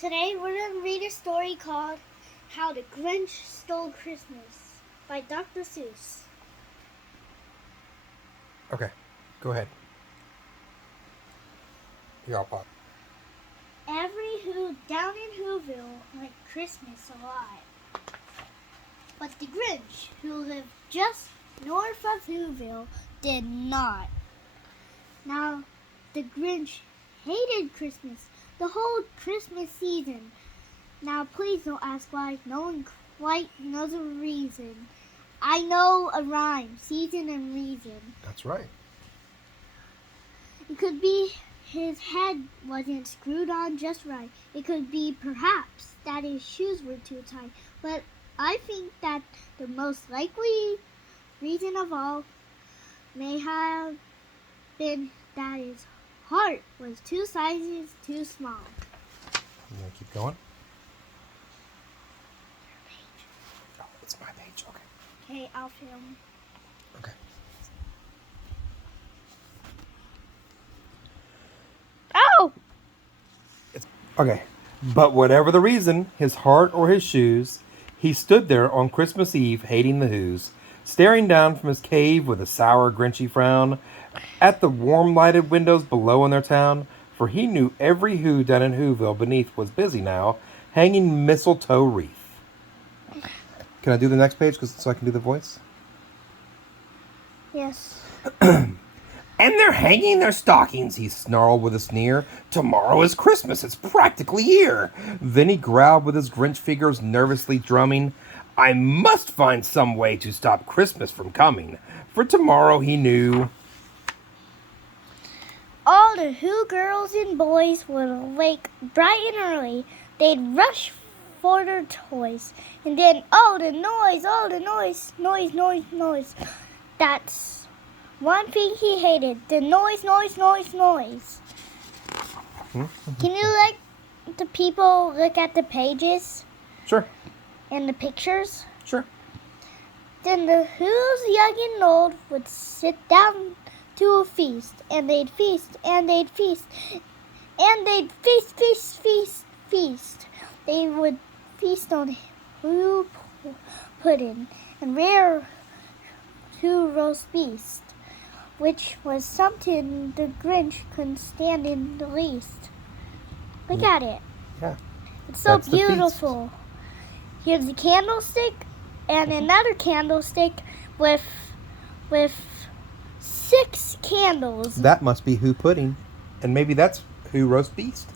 Today we're going to read a story called How the Grinch Stole Christmas by Dr. Seuss. Okay, go ahead. Here, I'll pause. Every Who down in Whoville liked Christmas a lot. But the Grinch, who lived just north of Whoville, did not. Now, the Grinch hated Christmas the whole Christmas season. Now, please don't ask why. No one quite knows a reason. I know a rhyme, season and reason. That's right. It could be his head wasn't screwed on just right. It could be perhaps that his shoes were too tight. But I think that the most likely reason of all may have been that his heart was 2 sizes too small. You want to keep going? Oh, it's my page. Okay. Okay, I'll film. Okay. Oh! Okay. But whatever the reason, his heart or his shoes, he stood there on Christmas Eve, hating the Who's, staring down from his cave with a sour, grinchy frown at the warm-lighted windows below in their town, for he knew every Who down in Whoville beneath was busy now, hanging mistletoe wreath. Can I do the next page so I can do the voice? Yes. And they're hanging their stockings, he snarled with a sneer. Tomorrow is Christmas, it's practically here. Then he growled with his Grinch fingers nervously drumming. I must find some way to stop Christmas from coming, for tomorrow he knew. All the Who girls and boys would wake bright and early. They'd rush for their toys. And then, oh, the noise, noise. That's one thing he hated, the noise. Can you let the people look at the pages Sure, and the pictures? sure. Then the Who's young and old would sit down to a feast, and they'd feast, and they'd feast, and they'd feast. They would feast on Who pudding and rare Who roast beast, which was something the Grinch couldn't stand in the least. Look at it. Yeah. It's so That's the feast. beautiful. Here's a candlestick and another candlestick with 6 candles. That must be Who pudding, and maybe that's Who roast beast.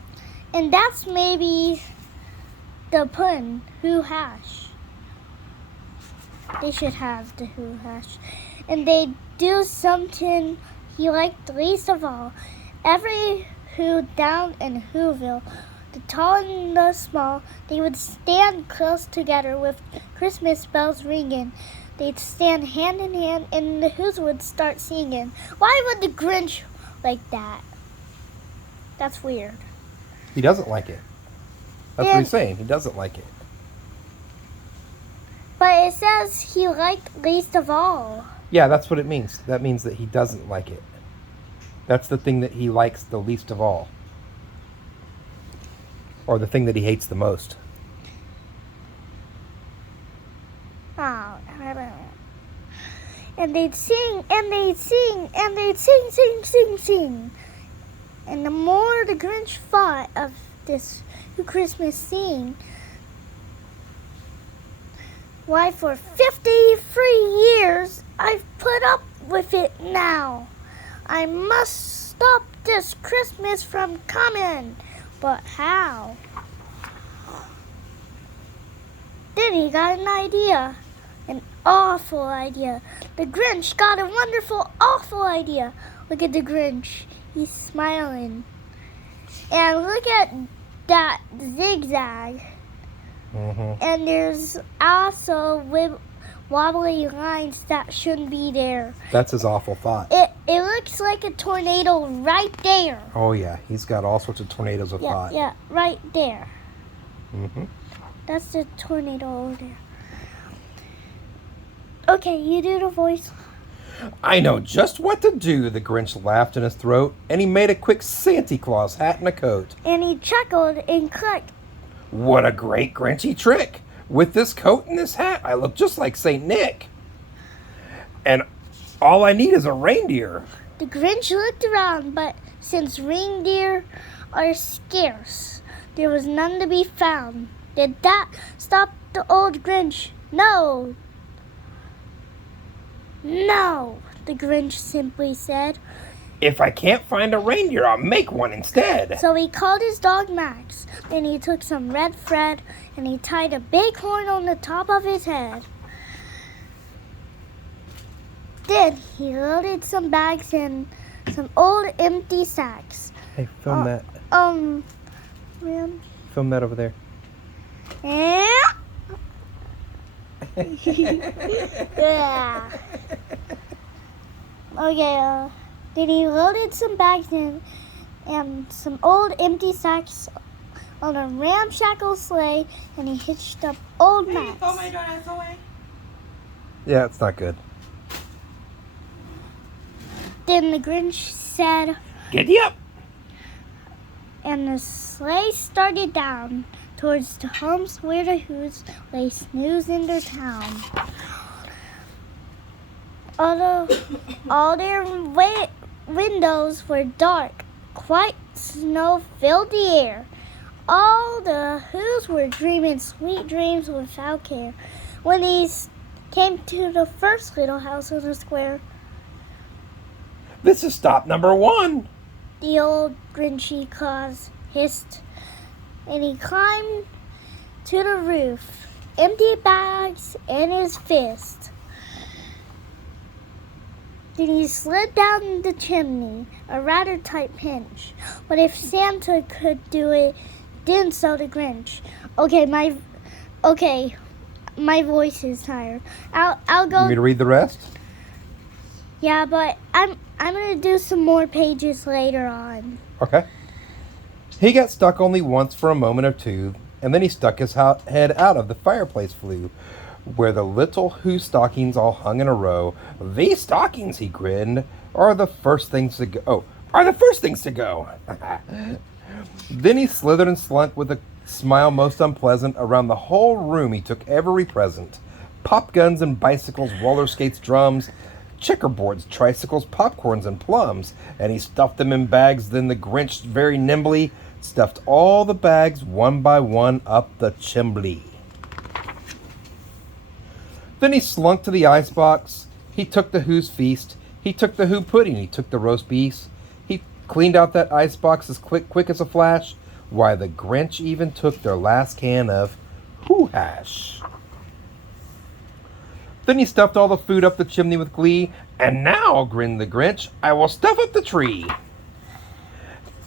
And that's maybe the pudding, Who hash. They should have the Who hash. And they do something he liked least of all. Every Who down in Whoville, the tall and the small, they would stand close together with Christmas bells ringing. They'd stand hand in hand and the Who's would start singing. Why would the Grinch like that? That's weird. He doesn't like it. That's what he's saying. He doesn't like it. But it says he liked least of all. Yeah, that's what it means. That means that he doesn't like it. That's the thing that he likes the least of all. Or the thing that he hates the most. Oh, and they'd sing, and they'd sing, and they'd sing. And the more the Grinch thought of this Christmas sing, why, for 53 years, I've put up with it now. I must stop this Christmas from coming. But how? Then he got an idea. An awful idea. The Grinch got a wonderful, awful idea. Look at the Grinch. He's smiling. And look at that zigzag. Mm-hmm. And there's also wobbly lines that shouldn't be there. That's his awful thought. It looks like a tornado right there. Oh, yeah. He's got all sorts of tornadoes of thought. Yeah, right there. Mm-hmm. That's the tornado over there. Okay, you do the voice. I know just what to do, the Grinch laughed in his throat, and he made a quick Santa Claus hat and a coat. And he chuckled and clicked What a great Grinchy trick! With this coat and this hat, I look just like St. Nick. And all I need is a reindeer. The Grinch looked around, but since reindeer are scarce, there was none to be found. Did that stop the old Grinch? No! No, the Grinch simply said. If I can't find a reindeer, I'll make one instead. So he called his dog Max. Then he took some red thread and he tied a big horn on the top of his head. Then he loaded some bags in some old empty sacks. Hey, film that. Man. Film that over there. Yeah. Okay, then he loaded some bags in and some old empty sacks on a ramshackle sleigh, and he hitched up old Max. Yeah, it's not good. Then the Grinch said, Giddy up! and the sleigh started down towards the homes where the Who's lay snoozing their town. All their windows were dark. Quite snow filled the air. All the Who's were dreaming sweet dreams without care. When he came to the first little house on the square, This is stop number 1. the old Grinchy claus hissed, and he climbed to the roof, empty bags in his fist. Then he slid down the chimney, a rather tight pinch. But if Santa could do it, Denzel the Grinch. Okay, my voice is tired. I'll go. Want me to read the rest? Yeah, but I'm gonna do some more pages later on. Okay. He got stuck only once for a moment or two, and then he stuck his head out of the fireplace flue, where the little Who stockings all hung in a row. These stockings, he grinned, are the first things to go. Then he slithered and slunk with a smile most unpleasant. Around the whole room he took every present. Pop guns and bicycles, roller skates, drums, checkerboards, tricycles, popcorns, and plums, and he stuffed them in bags. Then the Grinch very nimbly stuffed all the bags one by one up the chimbley. Then he slunk to the icebox. He took the Who's feast. He took the Who pudding. He took the roast beef. He cleaned out that icebox as quick as a flash. Why, the Grinch even took their last can of Who hash. Then he stuffed all the food up the chimney with glee. And now, grinned the Grinch, I will stuff up the tree.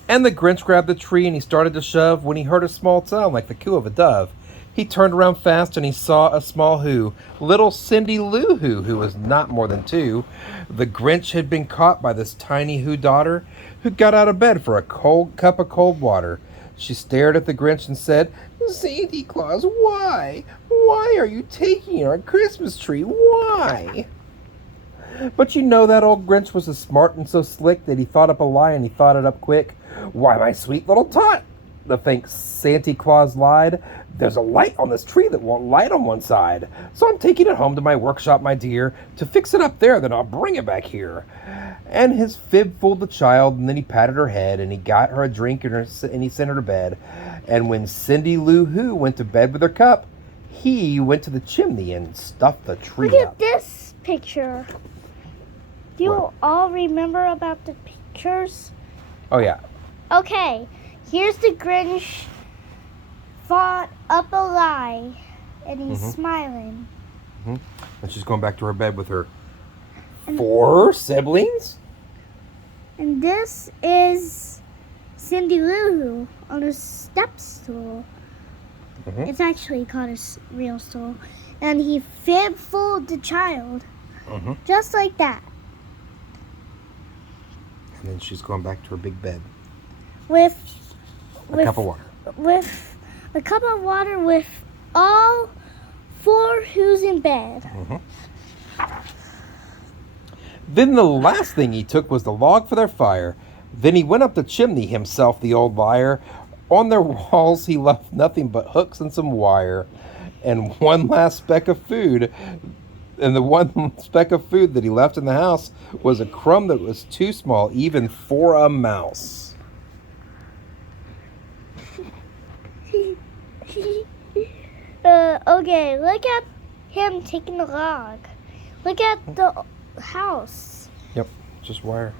And the Grinch grabbed the tree and he started to shove when he heard a small sound like the coo of a dove. He turned around fast and he saw a small Who, little Cindy Lou who was not more than 2. The Grinch had been caught by this tiny Who daughter, who got out of bed for a cold cup of cold water. She stared at the Grinch and said, Santa Claus, why? Why are you taking our Christmas tree? Why? But you know that old Grinch was so smart and so slick that he thought up a lie and he thought it up quick. Why, my sweet little tot, the fake Santa Claus lied. There's a light on this tree that won't light on one side. So I'm taking it home to my workshop, my dear, to fix it up there, then I'll bring it back here. And his fib fooled the child, and then he patted her head, and he got her a drink, and he sent her to bed. And when Cindy Lou Who went to bed with her cup, he went to the chimney and stuffed the tree Look up. at this picture. Do you What? all remember about the pictures? Oh, yeah. Okay, here's the Grinch fought up a lie, and he's smiling. And she's going back to her bed with her 4 siblings? And this is Cindy Lou Who on a step stool. It's actually called a real stool. And he fib-fooled the child. Just like that. And then she's going back to her big bed. With A cup of water. With a cup of water with all 4 Who's in bed. Then the last thing he took was the log for their fire. Then he went up the chimney himself, the old liar. On their walls, he left nothing but hooks and some wire, and one last speck of food. And the one speck of food that he left in the house was a crumb that was too small, even for a mouse. Okay, look at him taking the log. Look at the house. Yep, just wire.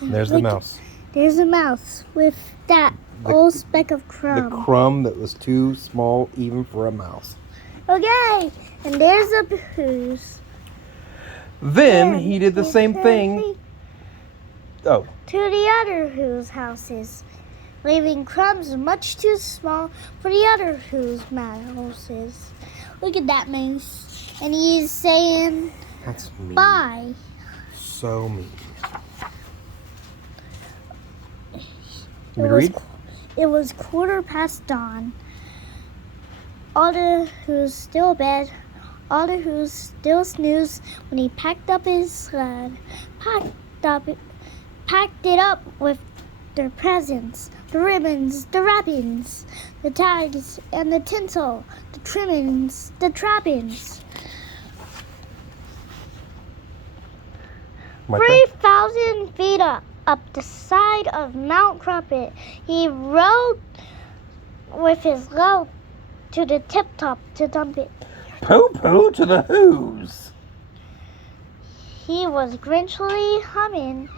And there's the mouse. There's a mouse with that old speck of crumb. The crumb that was too small even for a mouse. Okay, and there's the Who's. Then he did the same thing. Oh. To the other Who's houses, leaving crumbs much too small for the other Who's houses. Look at that mouse. And he's saying That's mean. bye. So mean. You want me to read? It was 15:15 dawn. All the Who's still abed. All the Who's still snooze when he packed up his sled. Packed it up with their presents, the ribbons, the wrappings, the tags, and the tinsel, the trimmings, the trappings. My turn? 3,000 feet up the side of Mount Crumpet, he rode with his load to the tip top to dump it. Pooh-pooh to the Who's. He was grinchily humming.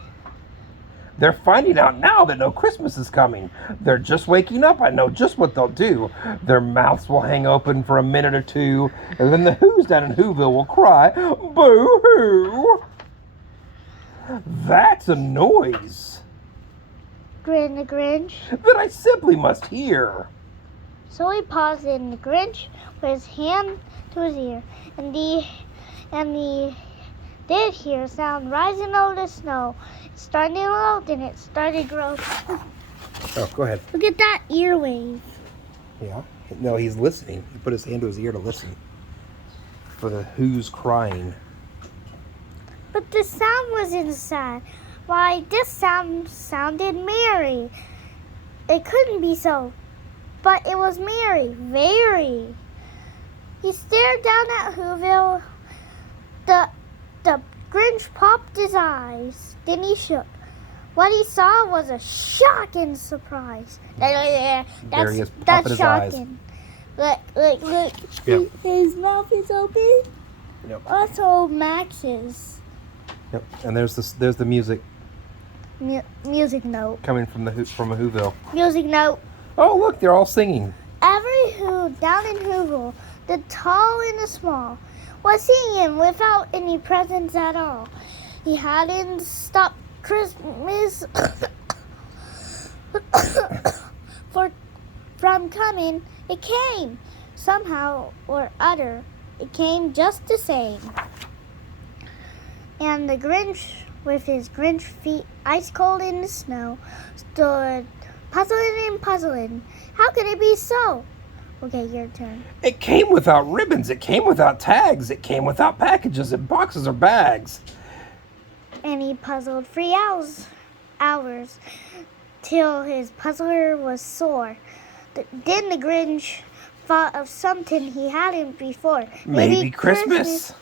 They're finding out now that no Christmas is coming. They're just waking up. I know just what they'll do. Their mouths will hang open for a minute or two, and then the Who's down in Whoville will cry, boo-hoo! That's a noise Grinned the Grinch. that I simply must hear. So he paused and the Grinch put his hand to his ear, and he did hear a sound rising over the snow. It started low, then it started growing. Oh, go ahead. Look at that ear wave. Yeah. No, he's listening. He put his hand to his ear to listen for the Who's crying. But the sound wasn't sad. Why, this sound sounded merry. It couldn't be so, but it was merry, very. He stared down at Whoville. The Grinch popped his eyes. Then he shook. What he saw was a shock and surprise. There he is, That's popping his eyes. shocking. Look. Yep. His mouth is open. Yep. Also Max's. Yep. And there's the music Music note. coming from a Whoville. Music note. Oh, look, they're all singing. Every Who down in Whoville, the tall and the small, was singing without any presents at all. He hadn't stopped Christmas from coming. It came somehow or other. It came just the same. And the Grinch, with his Grinch feet ice cold in the snow, stood puzzling. How could it be so? Okay, your turn. It came without ribbons. It came without tags. It came without packages and boxes or bags. And he puzzled 3 hours till his puzzler was sore. Then the Grinch thought of something he hadn't before. Maybe Christmas.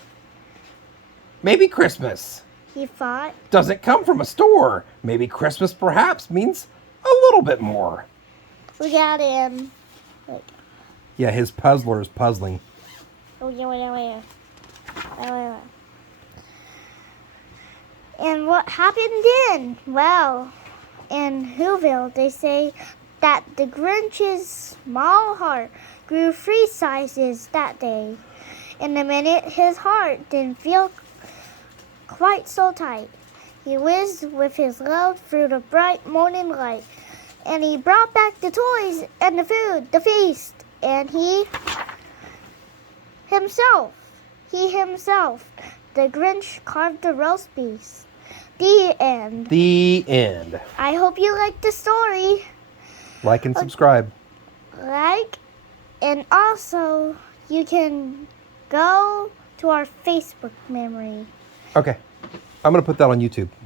Maybe Christmas he thought. doesn't come from a store. Maybe Christmas perhaps means a little bit more. Look at him. Yeah, his puzzler is puzzling. Oh, yeah, wait. And what happened then? Well, in Whoville, they say that the Grinch's small heart grew 3 sizes that day. In a minute, his heart didn't feel quite so tight. He whizzed with his load through the bright morning light, and he brought back the toys and the food, the feast, and he himself, the Grinch carved the roast beef. The end. The end. I hope you liked the story. Like and subscribe. And also you can go to our Facebook memory. Okay. I'm going to put that on YouTube.